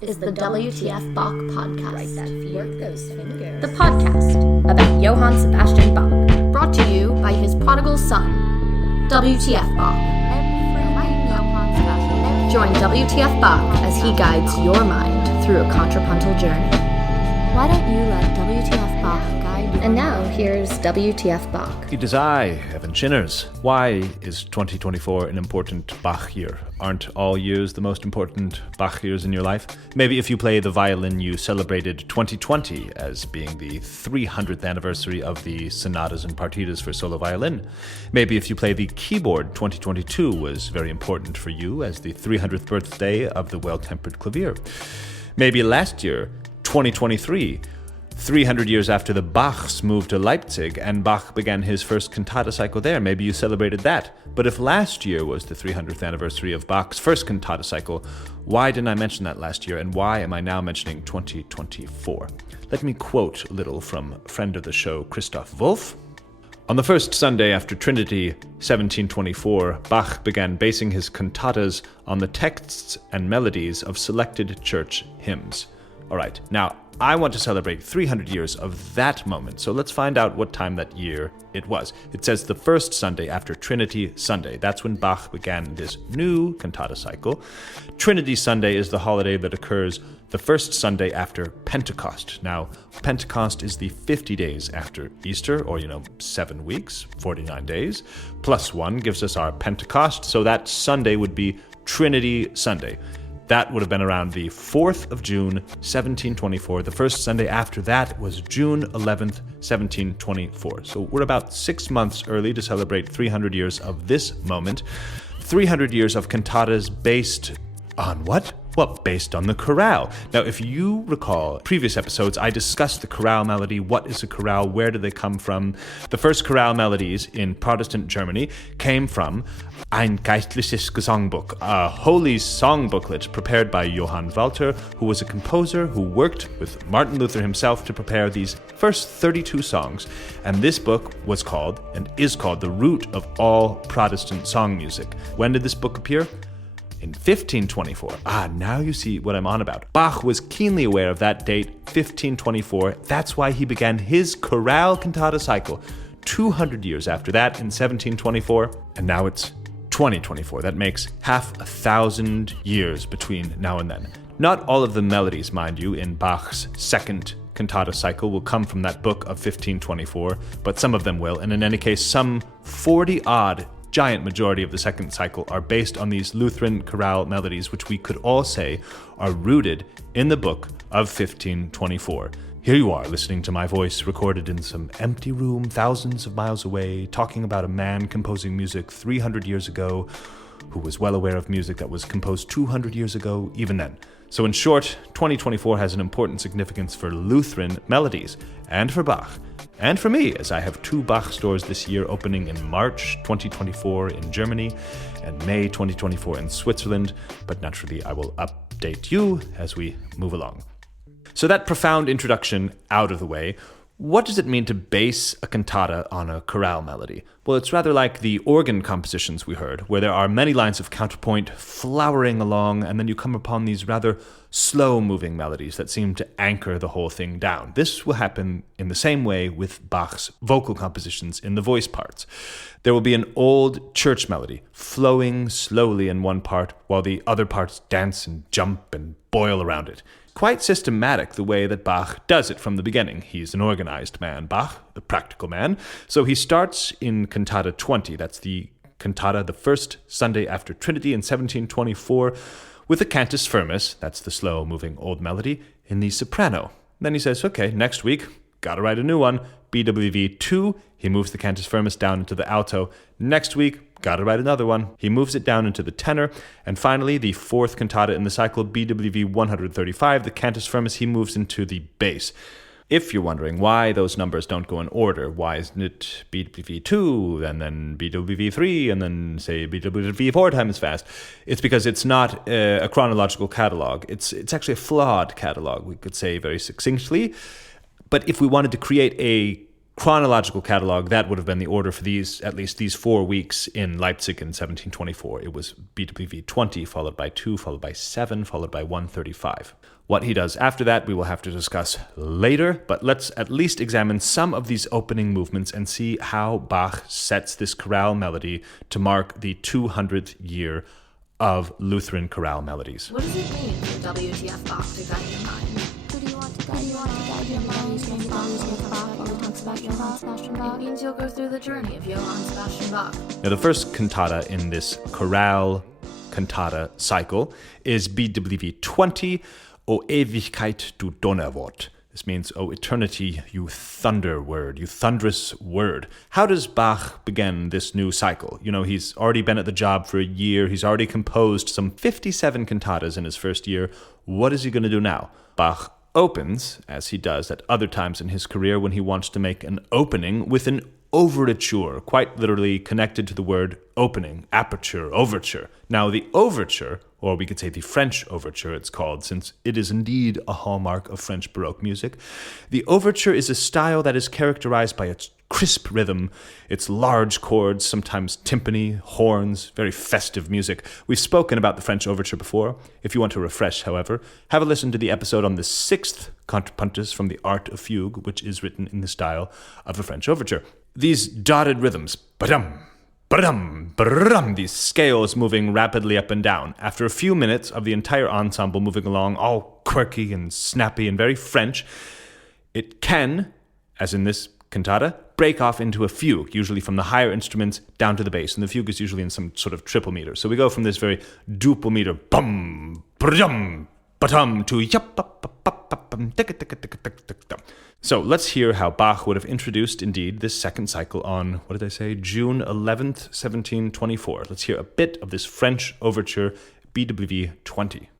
This is the WTF Bach podcast. Right, that work those fingers. The podcast about Johann Sebastian Bach, brought to you by his prodigal son, WTF Bach. Join WTF Bach as he guides your mind through a contrapuntal journey. Why don't you let WTF Bach guide you? And now, here's WTF Bach. It is I, Evan Shinners. Why is 2024 an important Bach year? Aren't all years the most important Bach years in your life? Maybe if you play the violin, you celebrated 2020 as being the 300th anniversary of the sonatas and partitas for solo violin. Maybe if you play the keyboard, 2022 was very important for you as the 300th birthday of the well-tempered clavier. Maybe last year, 2023, 300 years after the Bachs moved to Leipzig and Bach began his first cantata cycle there. Maybe you celebrated that. But if last year was the 300th anniversary of Bach's first cantata cycle, why didn't I mention that last year, and why am I now mentioning 2024? Let me quote a little from friend of the show, Christoph Wolff. On the first Sunday after Trinity, 1724, Bach began basing his cantatas on the texts and melodies of selected church hymns. All right, now I want to celebrate 300 years of that moment, so let's find out what time that year it was. It says the first Sunday after Trinity Sunday. That's when Bach began this new cantata cycle. Trinity Sunday is the holiday that occurs the first Sunday after Pentecost. Now, Pentecost is the 50 days after Easter, or 7 weeks, 49 days, plus 1 gives us our Pentecost, so that Sunday would be Trinity Sunday. That would have been around the 4th of June, 1724. The first Sunday after that was June 11th, 1724. So we're about 6 months early to celebrate 300 years of this moment. 300 years of cantatas based on what? Well, based on the chorale. Now, if you recall previous episodes, I discussed the chorale melody. What is a chorale? Where do they come from? The first chorale melodies in Protestant Germany came from Ein geistliches Gesangbuch, a holy song booklet prepared by Johann Walter, who was a composer who worked with Martin Luther himself to prepare these first 32 songs. And this book was called, and is called, the root of all Protestant song music. When did this book appear? In 1524. Now you see what I'm on about. Bach was keenly aware of that date, 1524. That's why he began his chorale cantata cycle 200 years after that in 1724. And now it's 2024. That makes 500 years between now and then. Not all of the melodies, mind you, in Bach's second cantata cycle will come from that book of 1524, but some of them will. And in any case, some 40-odd giant majority of the second cycle are based on these Lutheran chorale melodies, which we could all say are rooted in the book of 1524. Here you are, listening to my voice recorded in some empty room thousands of miles away, talking about a man composing music 300 years ago, who was well aware of music that was composed 200 years ago, even then. So in short, 2024 has an important significance for Lutheran melodies, and for Bach, and for me, as I have 2 Bach stores this year opening in March 2024 in Germany and May 2024 in Switzerland, but naturally I will update you as we move along. So that profound introduction out of the way, what does it mean to base a cantata on a chorale melody? Well, it's rather like the organ compositions we heard, where there are many lines of counterpoint flowering along, and then you come upon these rather slow-moving melodies that seem to anchor the whole thing down. This will happen in the same way with Bach's vocal compositions in the voice parts. There will be an old church melody flowing slowly in one part, while the other parts dance and jump and boil around it. Quite systematic the way that Bach does it from the beginning. He's an organized man, Bach, a practical man. So he starts in Cantata 20, that's the cantata the first Sunday after Trinity in 1724, with the cantus firmus, that's the slow-moving old melody, in the soprano. Then he says, okay, next week, gotta write a new one, BWV 2, he moves the cantus firmus down into the alto. Next week, gotta write another one. He moves it down into the tenor. And finally, the 4th cantata in the cycle, BWV 135, the cantus firmus, he moves into the bass. If you're wondering why those numbers don't go in order, why isn't it BWV 2, and then BWV 3, and then, say, BWV 4 times as fast? It's because it's not a chronological catalog. It's actually a flawed catalog, we could say very succinctly. But if we wanted to create a chronological catalog, that would have been the order for at least these 4 weeks in Leipzig in 1724. It was BWV 20, followed by 2, followed by 7, followed by 135. What he does after that, we will have to discuss later, but let's at least examine some of these opening movements and see how Bach sets this chorale melody to mark the 200th year of Lutheran chorale melodies. What does it mean for WTF Bach to guide your mind? Who do you want to guide your mind? WTF Bach always talks about Johann Sebastian Bach. It means you'll go through the journey of Johann Sebastian Bach. Now, the first cantata in this chorale cantata cycle is BWV 20, O Ewigkeit, du Donnerwort. This means, O eternity, you thunder word, you thunderous word. How does Bach begin this new cycle? You know, he's already been at the job for a year. He's already composed some 57 cantatas in his first year. What is he going to do now? Bach opens, as he does at other times in his career when he wants to make an opening, with an overture, quite literally connected to the word opening, aperture, overture. Now, the overture, or we could say the French overture it's called, since it is indeed a hallmark of French Baroque music. The overture is a style that is characterized by its crisp rhythm, its large chords, sometimes timpani, horns, very festive music. We've spoken about the French overture before. If you want to refresh, however, have a listen to the episode on the 6th contrapuntus from the Art of Fugue, which is written in the style of a French overture. These dotted rhythms, ba-dum, ba-dum, ba-dum, these scales moving rapidly up and down. After a few minutes of the entire ensemble moving along, all quirky and snappy and very French, it can, as in this cantata, break off into a fugue, usually from the higher instruments down to the bass, and the fugue is usually in some sort of triple meter. So we go from this very duple meter, bum, ba-dum, ba-dum, to yup, so let's hear how Bach would have introduced, indeed, this second cycle on, what did I say, June 11th, 1724. Let's hear a bit of this French overture, BWV 20.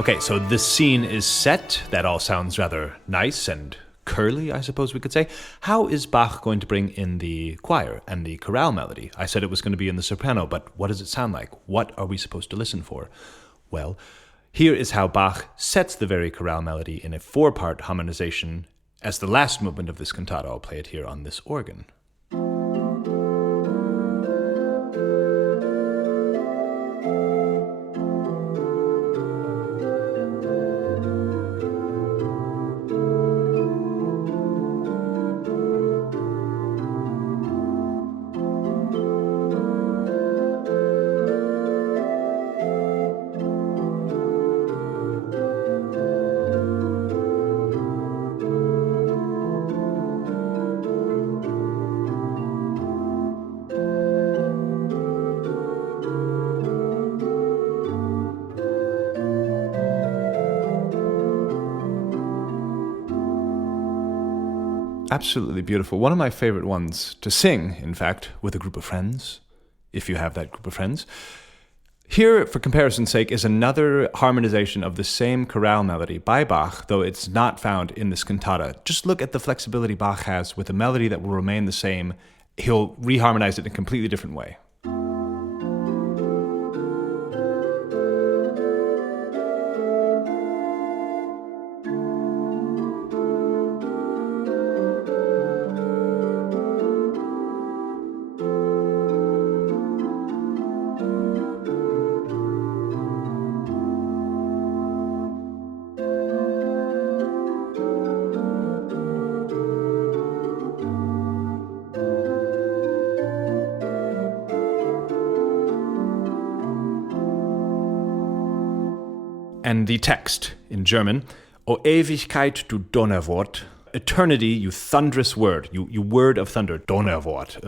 Okay, so the scene is set. That all sounds rather nice and curly, I suppose we could say. How is Bach going to bring in the choir and the chorale melody? I said it was going to be in the soprano, but what does it sound like? What are we supposed to listen for? Well, here is how Bach sets the very chorale melody in a 4-part harmonization as the last movement of this cantata. I'll play it here on this organ. Absolutely beautiful. One of my favorite ones to sing, in fact, with a group of friends, if you have that group of friends. Here, for comparison's sake, is another harmonization of the same chorale melody by Bach, though it's not found in this cantata. Just look at the flexibility Bach has with a melody that will remain the same. He'll reharmonize it in a completely different way. And the text in German, O Ewigkeit, du Donnerwort, eternity, you thunderous word, you word of thunder, Donnerwort,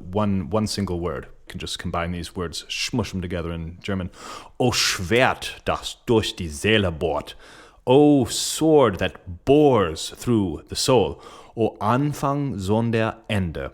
one single word. You can just combine these words, smush them together in German. O Schwert, das durch die Seele bohrt. O sword that bores through the soul. O Anfang sonder Ende.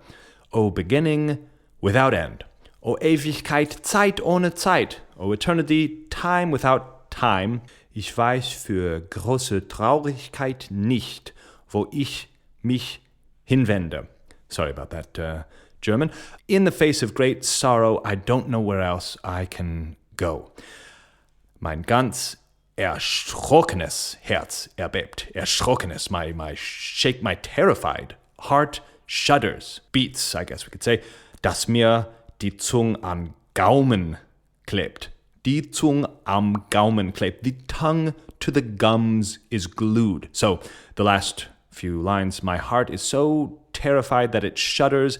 O beginning without end. O Ewigkeit, Zeit ohne Zeit. O eternity, time without time. Ich weiß für große Traurigkeit nicht, wo ich mich hinwende. Sorry about that, German. In the face of great sorrow, I don't know where else I can go. Mein ganz erschrockenes Herz erbebt. Erschrockenes, my terrified heart shudders, beats, I guess we could say, dass mir die Zunge am Gaumen klebt. Die Zunge am Gaumen klebt. The tongue to the gums is glued. So, the last few lines, my heart is so terrified that it shudders,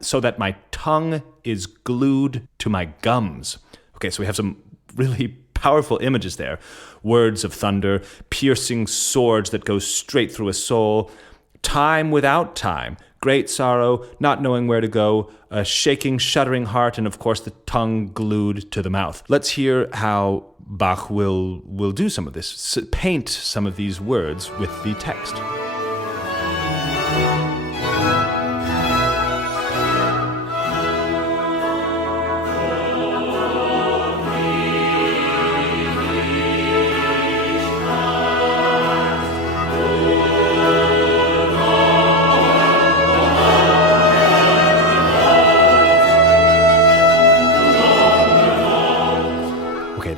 so that my tongue is glued to my gums. Okay, so we have some really powerful images there. Words of thunder, piercing swords that go straight through a soul, time without time, great sorrow, not knowing where to go, a shaking, shuddering heart, and of course the tongue glued to the mouth. Let's hear how Bach will do some of this, paint some of these words with the text.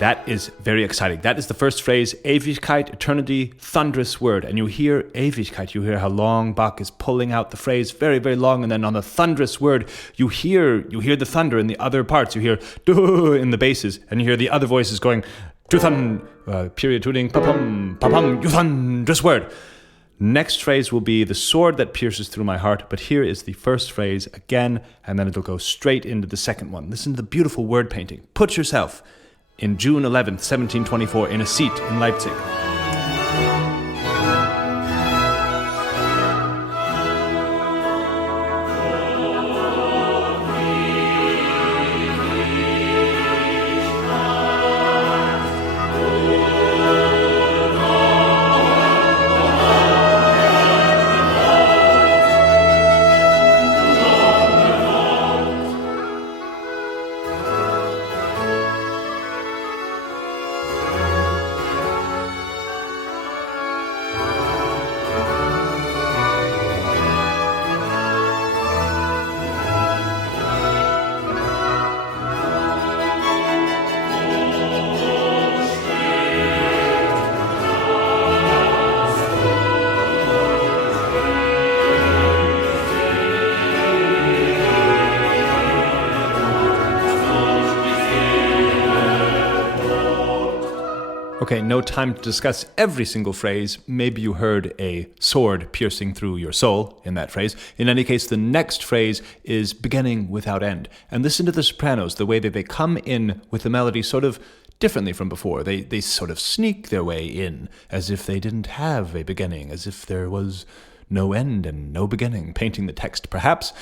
That is very exciting. That is the first phrase, Ewigkeit, eternity, thunderous word. And you hear Ewigkeit, you hear how long Bach is pulling out the phrase, very, very long. And then on the thunderous word, you hear the thunder in the other parts. You hear duh in the basses, and you hear the other voices going, du period tuning, papum, papum, you thunderous word. Next phrase will be the sword that pierces through my heart. But here is the first phrase again, and then it'll go straight into the second one. Listen to the beautiful word painting. Put yourself in June 11th, 1724, in a seat in Leipzig. Okay, no time to discuss every single phrase. Maybe you heard a sword piercing through your soul in that phrase. In any case, the next phrase is beginning without end. And listen to the sopranos, the way that they come in with the melody sort of differently from before. They sort of sneak their way in as if they didn't have a beginning, as if there was no end and no beginning, painting the text perhaps.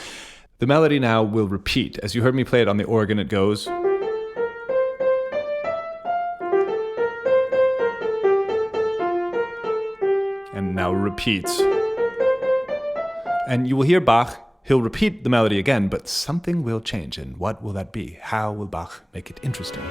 The melody now will repeat. As you heard me play it on the organ, it goes... and now repeats. And you will hear Bach, he'll repeat the melody again, but something will change. And what will that be? How will Bach make it interesting?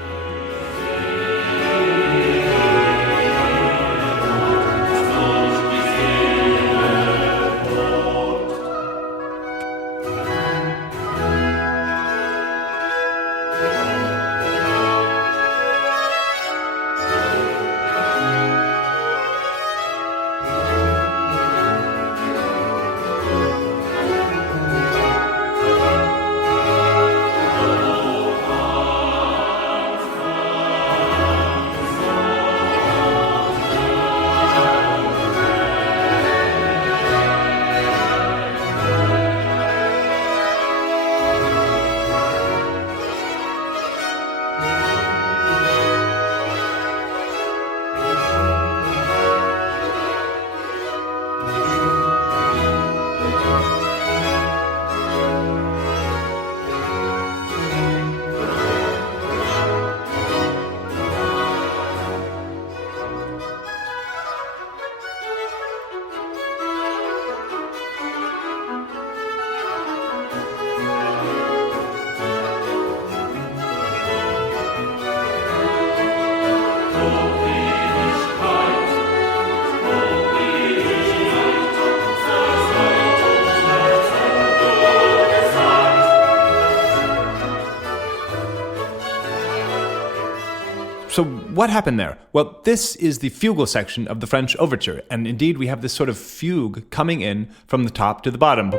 So what happened there? Well, this is the fugal section of the French overture, and indeed we have this sort of fugue coming in from the top to the bottom.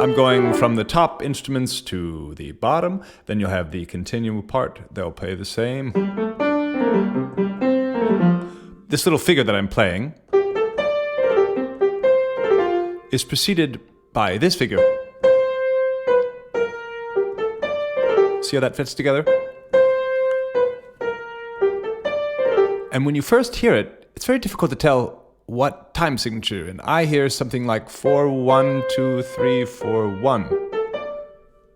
I'm going from the top instruments to the bottom, then you'll have the continual part, they'll play the same. This little figure that I'm playing is preceded by this figure. See how that fits together? And when you first hear it, it's very difficult to tell what time signature, and I hear something like 4-1-2-3-4-1.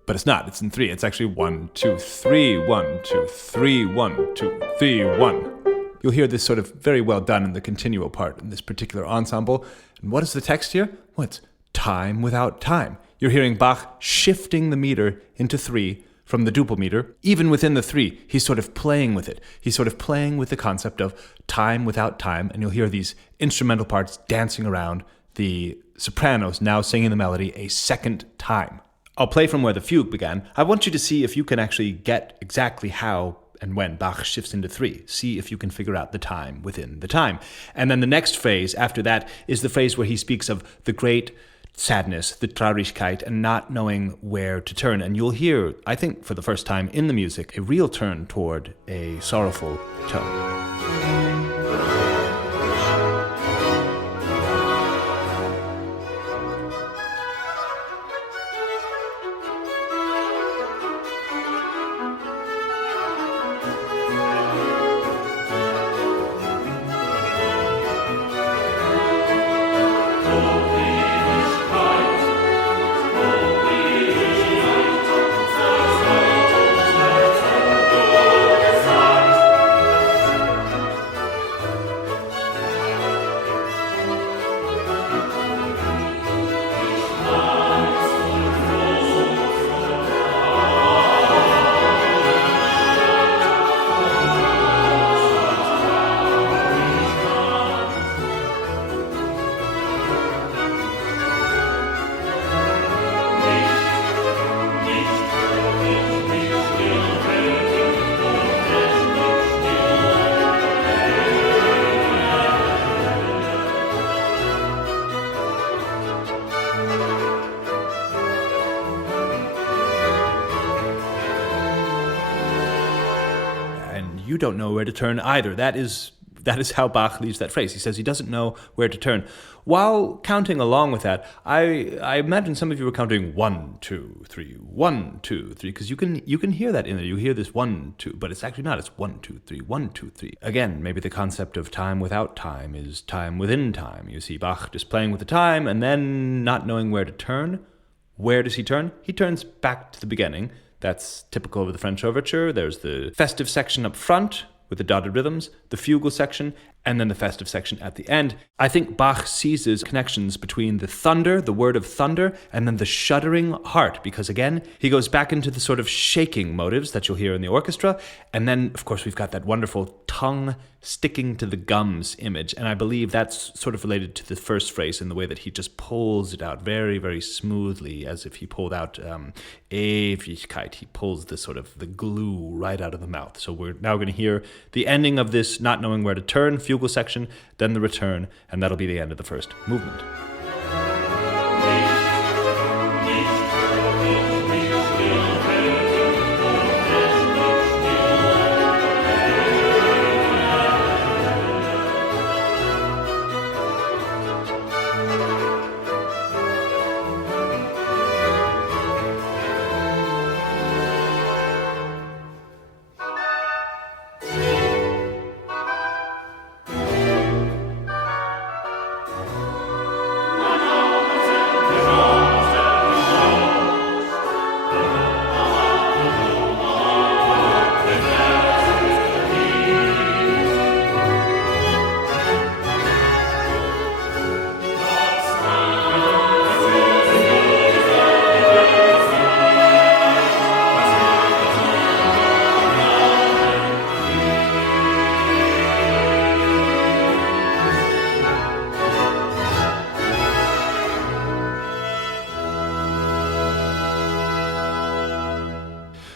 But it's not, it's in 3. It's actually 1-2-3-1-2-3-1-2-3-1. You'll hear this sort of very well done in the continuo part in this particular ensemble. And what is the text here? Well, it's time without time. You're hearing Bach shifting the meter into 3 from the duple meter. Even within the 3, he's sort of playing with it. He's sort of playing with the concept of time without time, and you'll hear these instrumental parts dancing around, the sopranos now singing the melody a second time. I'll play from where the fugue began. I want you to see if you can actually get exactly how and when Bach shifts into 3. See if you can figure out the time within the time. And then the next phrase after that is the phrase where he speaks of the great sadness, the Traurigkeit, and not knowing where to turn. And you'll hear, I think for the first time in the music, a real turn toward a sorrowful tone. You don't know where to turn either. That is how Bach leaves that phrase. He says he doesn't know where to turn. While counting along with that, I imagine some of you were counting 1, 2, 3, 1, 2, 3, because you can hear that in there. You hear this 1, 2, but it's actually not. It's 1, 2, 3, 1, 2, 3. Again, maybe the concept of time without time is time within time. You see Bach just playing with the time and then not knowing where to turn. Where does he turn? He turns back to the beginning. That's typical of the French overture. There's the festive section up front with the dotted rhythms, the fugal section, and then the festive section at the end. I think Bach seizes connections between the thunder, the word of thunder, and then the shuddering heart, because again, he goes back into the sort of shaking motives that you'll hear in the orchestra, and then, of course, we've got that wonderful tongue sticking to the gums image, and I believe that's sort of related to the first phrase in the way that he just pulls it out very, very smoothly, as if he pulled out Ewigkeit. He pulls the sort of the glue right out of the mouth. So we're now going to hear the ending of this not knowing where to turn, fugal section, then the return, and that'll be the end of the first movement.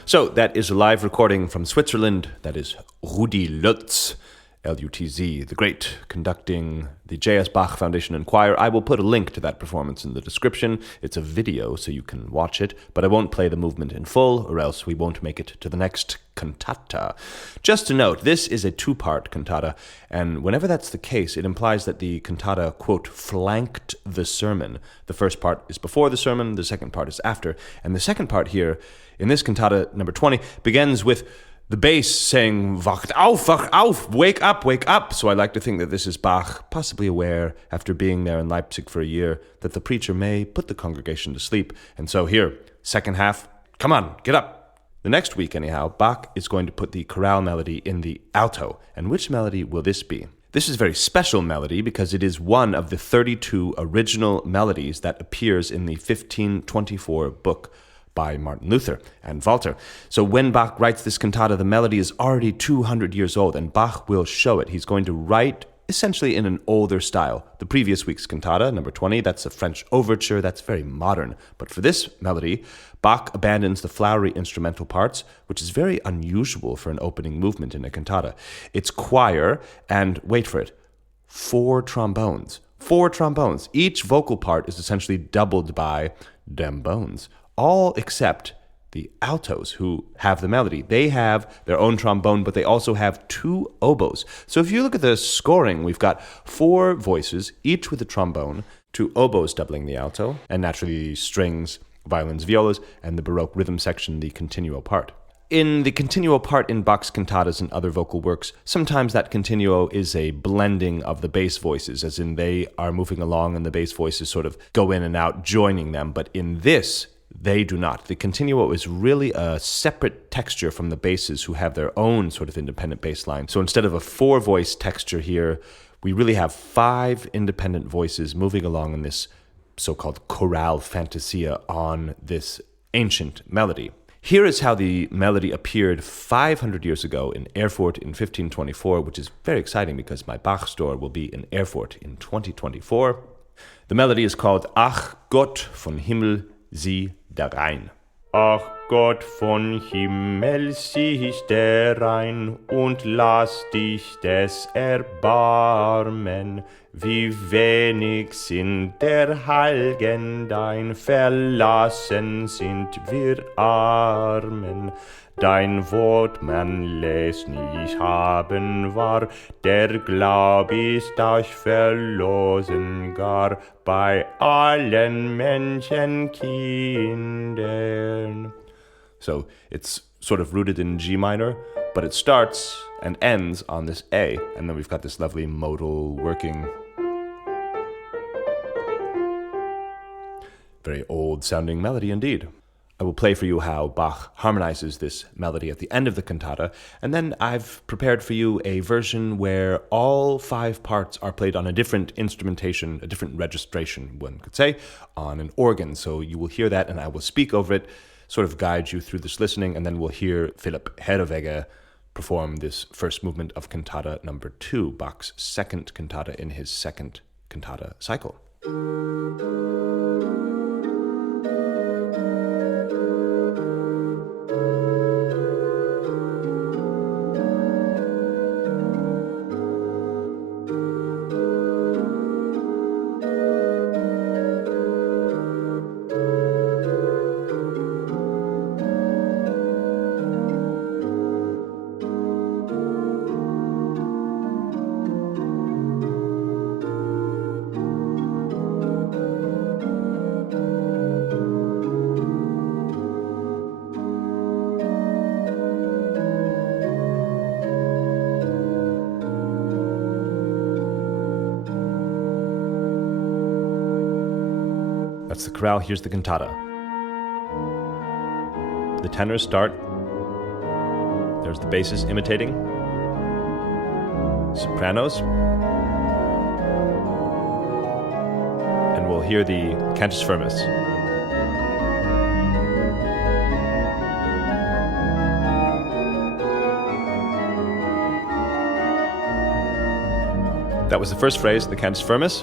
So that is a live recording from Switzerland. That is Rudi Lutz, L-U-T-Z, the great, conducting the J.S. Bach Foundation and Choir. I will put a link to that performance in the description. It's a video, so you can watch it, but I won't play the movement in full, or else we won't make it to the next cantata. Just to note, this is a two-part cantata, and whenever that's the case, it implies that the cantata, quote, flanked the sermon. The first part is before the sermon, the second part is after, and the second part here, in this cantata number 20, begins with the bass saying, wacht auf, wake up, wake up. So I like to think that this is Bach, possibly aware, after being there in Leipzig for a year, that the preacher may put the congregation to sleep. And so here, second half, come on, get up. The next week, anyhow, Bach is going to put the chorale melody in the alto. And which melody will this be? This is a very special melody because it is one of the 32 original melodies that appears in the 1524 book by Martin Luther and Walter. So when Bach writes this cantata, the melody is already 200 years old, and Bach will show it. He's going to write essentially in an older style. The previous week's cantata, number 20, that's a French overture, that's very modern. But for this melody, Bach abandons the flowery instrumental parts, which is very unusual for an opening movement in a cantata. It's choir, and wait for it, 4 trombones. 4 trombones. Each vocal part is essentially doubled by dem bones. All except the altos who have the melody. They have their own trombone, but they also have 2 oboes. So if you look at the scoring, we've got 4 voices, each with a trombone, 2 oboes doubling the alto, and naturally strings, violins, violas, and the Baroque rhythm section, the continuo part. In the continuo part in Bach's cantatas and other vocal works, sometimes that continuo is a blending of the bass voices, as in they are moving along and the bass voices sort of go in and out, joining them. But in this, they do not. The continuo is really a separate texture from the basses, who have their own sort of independent bass line. So instead of a 4-voice texture here, we really have 5 independent voices moving along in this so-called chorale fantasia on this ancient melody. Here is how the melody appeared 500 years ago in Erfurt in 1524, which is very exciting because my Bach store will be in Erfurt in 2024. The melody is called Ach Gott von Himmel, sieh, darein. Ach Gott von Himmel, sieh darein und lass dich des erbarmen. Wie wenig sind der Heilgen dein, verlassen sind wir Armen. Dein Wort man lässt nicht haben war, der Glaub ist euch verlosen gar bei allen Menschenkindern. So it's sort of rooted in G minor, but it starts and ends on this A, and then we've got this lovely modal working, very old sounding melody indeed. I will play for you how Bach harmonizes this melody at the end of the cantata, and then I've prepared for you a version where all 5 parts are played on a different instrumentation, a different registration, one could say, on an organ. So you will hear that, and I will speak over it, sort of guide you through this listening, and then we'll hear Philipp Herreweghe perform this first movement of cantata number 2, Bach's second cantata in his second cantata cycle. That's the chorale, here's the cantata. The tenors start. There's the basses imitating. Sopranos. And we'll hear the cantus firmus. That was the first phrase, the cantus firmus.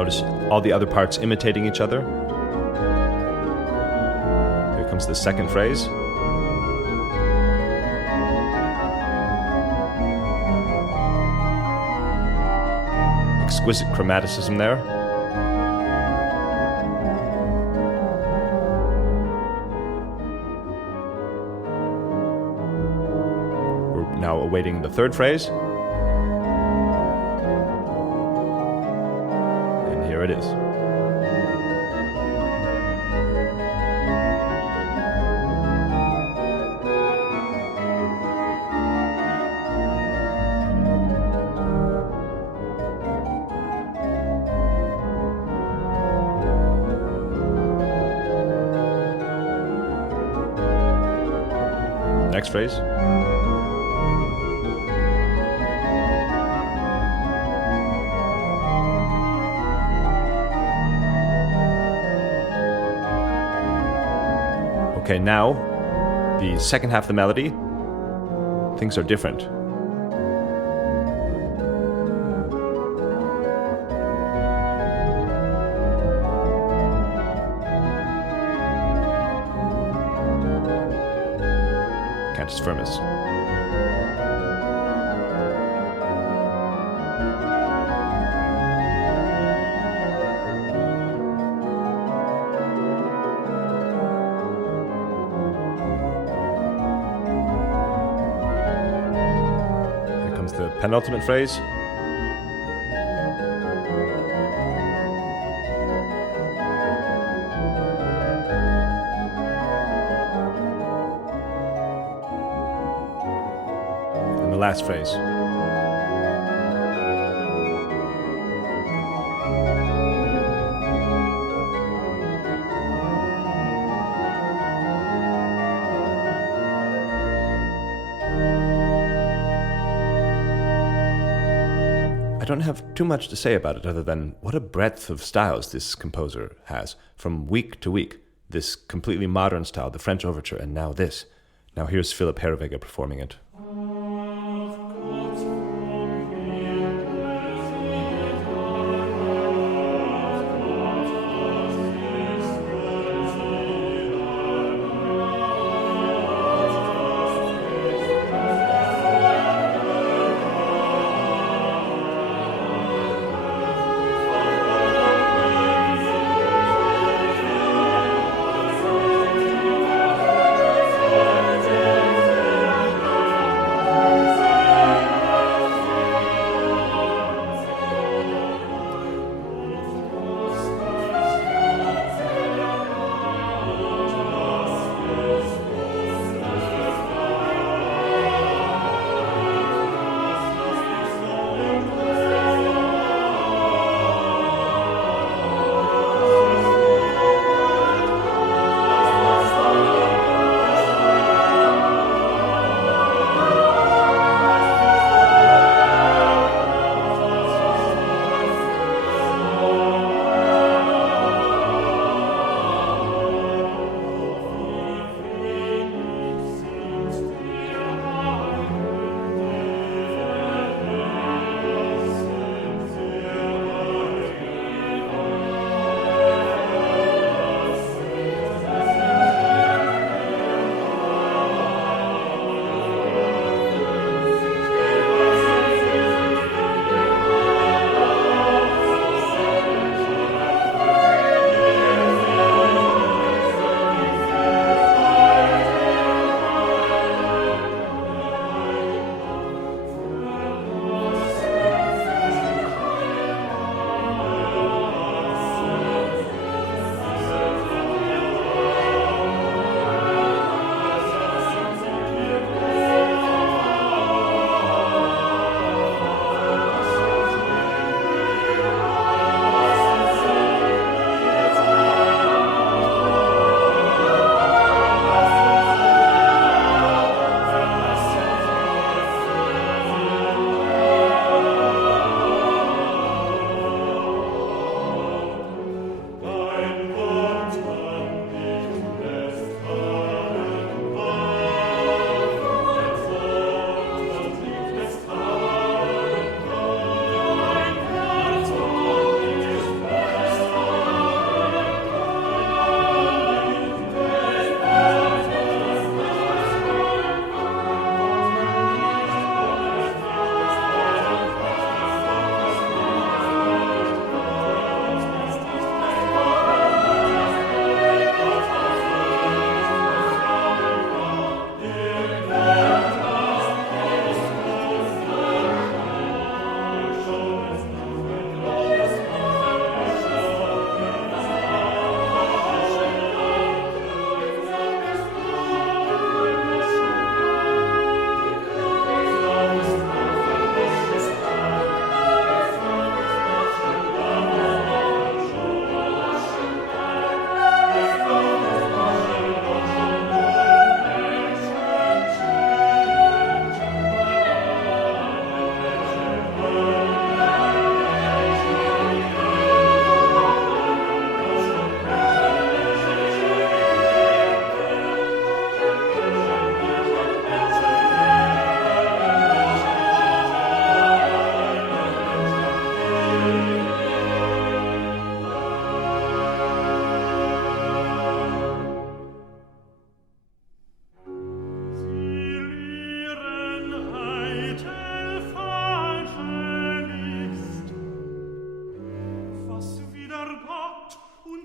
Notice all the other parts imitating each other. comes the second phrase. Exquisite chromaticism there. We're now awaiting the third phrase. And here it is. Next phrase. Okay, now the second half of the melody, things are different. Cantus firmus. Here comes the penultimate phrase. And the last phrase. I don't have too much to say about it other than what a breadth of styles this composer has, from week to week. This completely modern style, the French overture, and now this. Now here's Philipp Herreweghe performing it.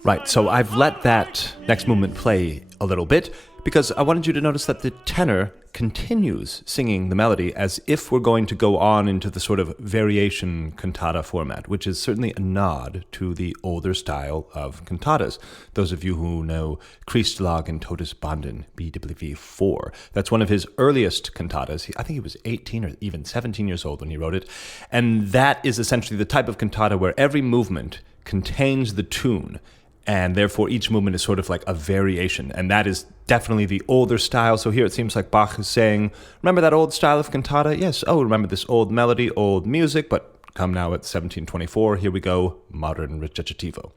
Right, so I've let that next movement play a little bit because I wanted you to notice that the tenor continues singing the melody as if we're going to go on into the sort of variation cantata format, which is certainly a nod to the older style of cantatas. Those of you who know Chirst and Todesbanden, BWV4, that's one of his earliest cantatas. I think he was 18 or even 17 years old when he wrote it. And that is essentially the type of cantata where every movement contains the tune, and therefore each movement is sort of like a variation, and that is definitely the older style. So here it seems like Bach is saying, remember that old style of cantata? Yes, remember this old melody, old music, but come now at 1724, here we go, modern recitativo.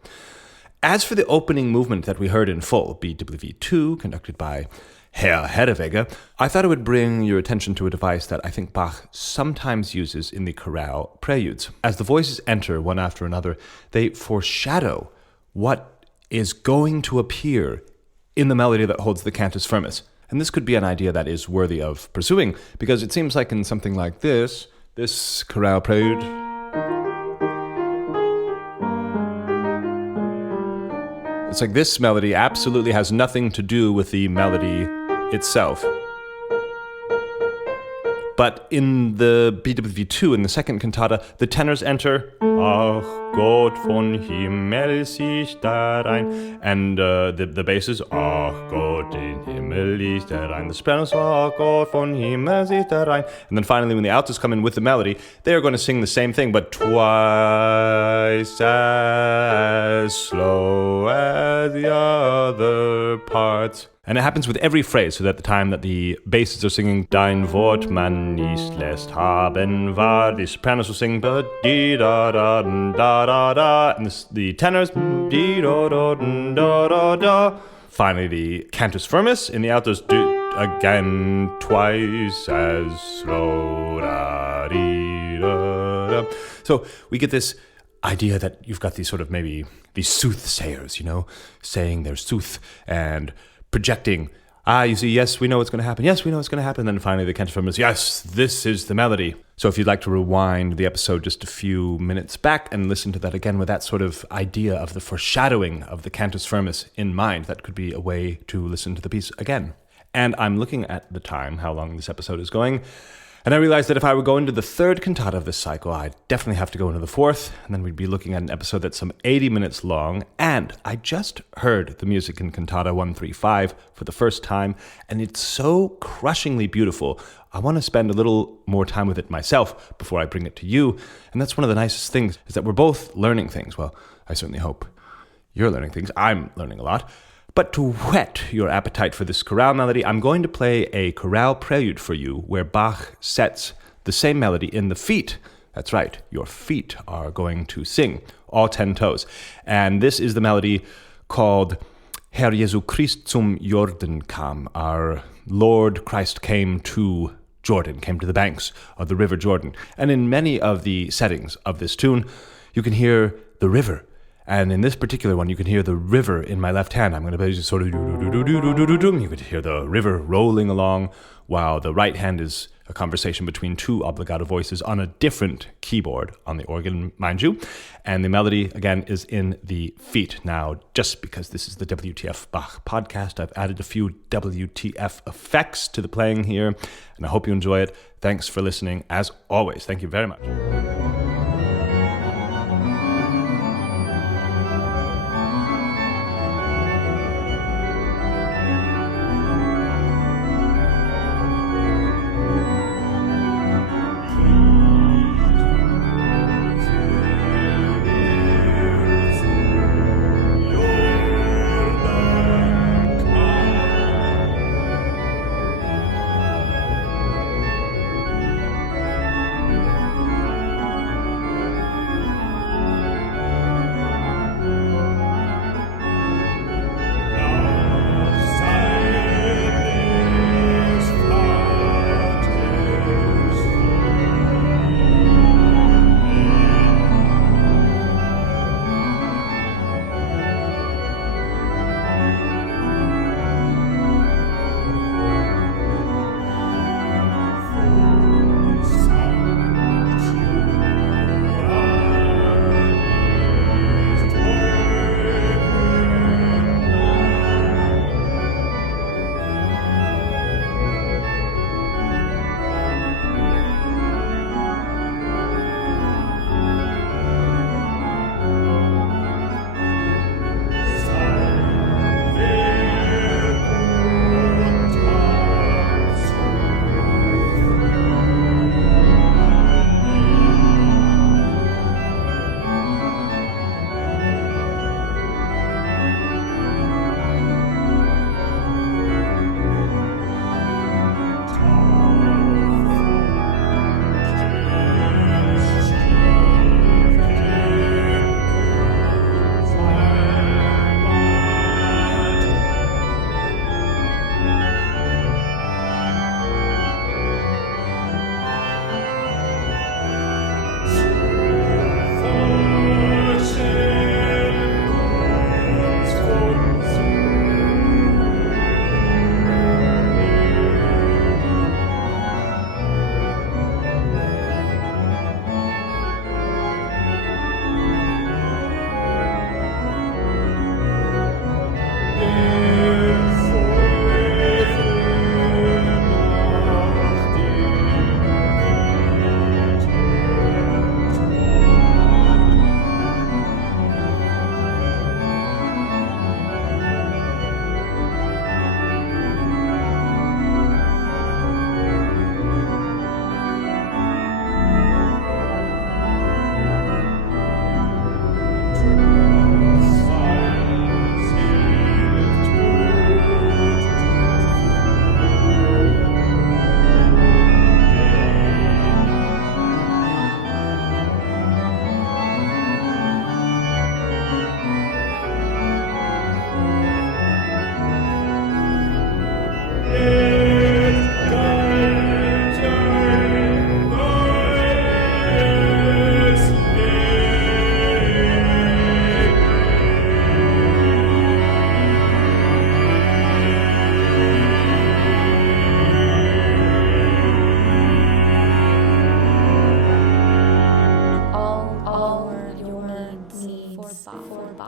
As for the opening movement that we heard in full, BWV2, conducted by Herr, I thought it would bring your attention to a device that I think Bach sometimes uses in the chorale preludes. As the voices enter one after another, they foreshadow what is going to appear in the melody that holds the cantus firmus. And this could be an idea that is worthy of pursuing, because it seems like in something like this chorale prelude, it's like this melody absolutely has nothing to do with the melody itself. But in the BWV2, in the second cantata, the tenors enter, Ach Gott von Himmel, sieh, darein, and the bass is, Ach Gott in Himmel, darein. The sopranos, Ach Gott von Himmel, sieh, darein. And then finally, when the altos come in with the melody, they are going to sing the same thing, but twice as slow as the other parts. And it happens with every phrase, so that the time that the basses are singing Dein Wort man nicht lässt haben war, the sopranos will sing di da da da da da, and the tenors di da da da da da. Finally, the cantus firmus in the altos do again twice as slow da di da da. So we get this idea that you've got these sort of maybe these soothsayers, saying their sooth and projecting, you see, yes, we know what's going to happen. Yes, we know what's going to happen. And then finally the cantus firmus, yes, this is the melody. So if you'd like to rewind the episode just a few minutes back and listen to that again with that sort of idea of the foreshadowing of the cantus firmus in mind, that could be a way to listen to the piece again. And I'm looking at the time, how long this episode is going, and I realized that if I were going to the third cantata of this cycle, I'd definitely have to go into the fourth, and then we'd be looking at an episode that's some 80 minutes long. And I just heard the music in Cantata 135 for the first time, and it's so crushingly beautiful. I want to spend a little more time with it myself before I bring it to you. And that's one of the nicest things, is that we're both learning things. Well, I certainly hope you're learning things. I'm learning a lot. But to whet your appetite for this chorale melody, I'm going to play a chorale prelude for you where Bach sets the same melody in the feet. That's right, your feet are going to sing, all 10 toes. And this is the melody called Herr Jesu Christ zum Jordan Kamm. Our Lord Christ came to Jordan, came to the banks of the river Jordan. And in many of the settings of this tune, you can hear the river. And in this particular one, you can hear the river in my left hand. I'm going to play just sort of do-do-do-do-do-do-do. You could hear the river rolling along, while the right hand is a conversation between two obligato voices on a different keyboard on the organ, mind you. And the melody, again, is in the feet. Now, just because this is the WTFbach podcast, I've added a few WTF effects to the playing here, and I hope you enjoy it. Thanks for listening, as always. Thank you very much.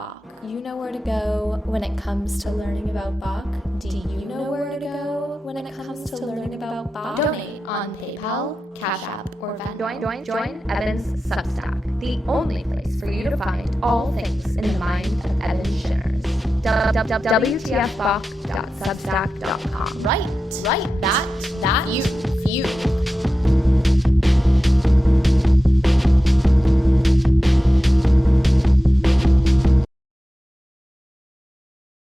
Bach. You know where to go when it comes to learning about Bach? Do you know where to go when it comes to learning about Bach? Donate on PayPal, Cash App, or Venmo. Join Evan's Substack, the only place for you to find all things in the mind of Evan Shinners. wtfbach.substack.com. Right, that, few.